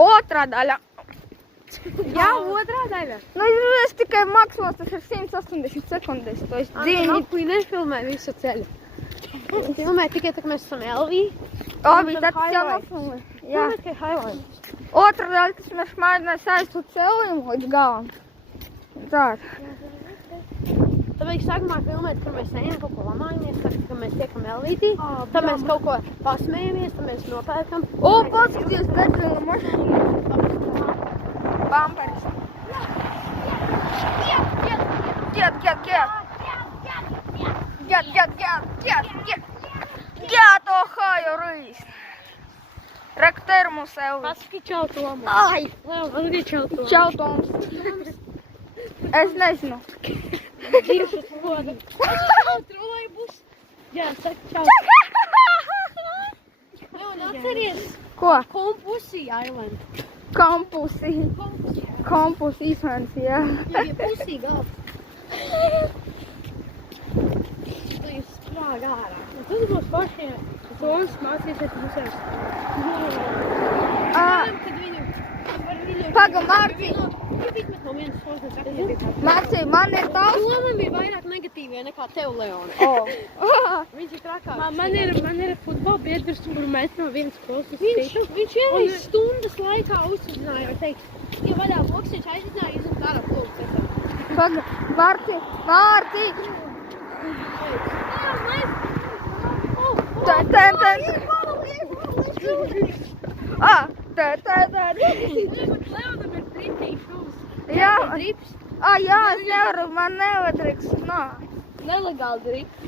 Otrā daļa. Jā, otrā daļa. Nu, es tikai maksimums, tas ir 180 sekundes. To es dzīvi. Nakuj nefilmē visu ceļu. Filmē tikai tā, ka mēs esam Elvī. Abi, tad jau nofilmē. Jā. Filmē tikai highlights. Otra daļa, kas mēs mēģinās aiztūt ceļojumu līdz galam. Tā. Tad vajag sākumā filmēt, kad mēs ejam kaut ko lamājamies, kad mēs tiekam Elvītī. Tad mēs kaut ko pasmējamies, tad mēs nopērkam. O, paskaties, dedzina mašīna. Bamperis. Get, Ohio Reis. Rektermus Elvis. Pasaki čau Tomu. Ai, Pasaki čau Tomu. čau, Toms. Es nezinu. Divas vodu. Čau, trolejbus. Jā, saka čau. Jā, un atceries Ko? Kompusī Island. Kampusi. Kampus Islands, jā. Jā, ja pusī galvs. Tu jūs sprāg ārā. Un tas būs pašiem. Toms mācīsies pusēs. Kad viņu... Paga, Mārci. Vismaz no vienas sodas attiecībā. Mārci, man ir tavs. Tomam ir vairāk negatīvie nekā tev, Leona. O. Viņš ir trakāks. Man ir futbola biedrs, kuru mēs no vienas skolas uz Viņš citu. vienreiz stundas laikā uzsudināja, var teikt, ja vaļā bloks, viņš aizvināja iziet ārā plūkt. Paga, Mārci, Mārci. Leonam ir driptī šūs. Jā, Drips. jā, es nevaru, man nevadriks, Nelegāli drips.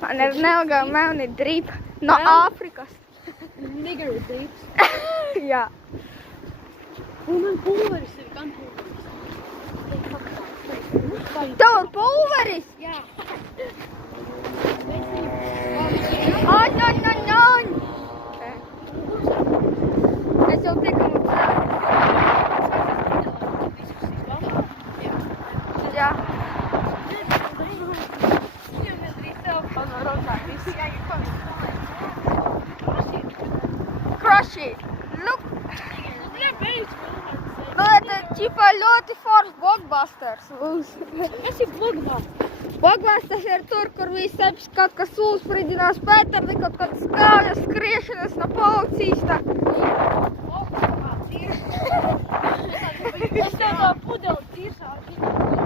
Man ir nelegāli melni drip no Āfrikas. Nigger drips. Jā. Un man pulveris ir gan pulveris. Tev ir pulveris? Jā. Aņ. Es jau tiku Jā. Crush it. Look. Nu, это типа ļoti foršs blockbusters. Kas ir blogbāsts? Blockbusters ir tur, kur viss apis kaut kas uzspridinās pēterni, kaut kādas kājas, skriešanas no policista. Es tev tā pudeli tīšā.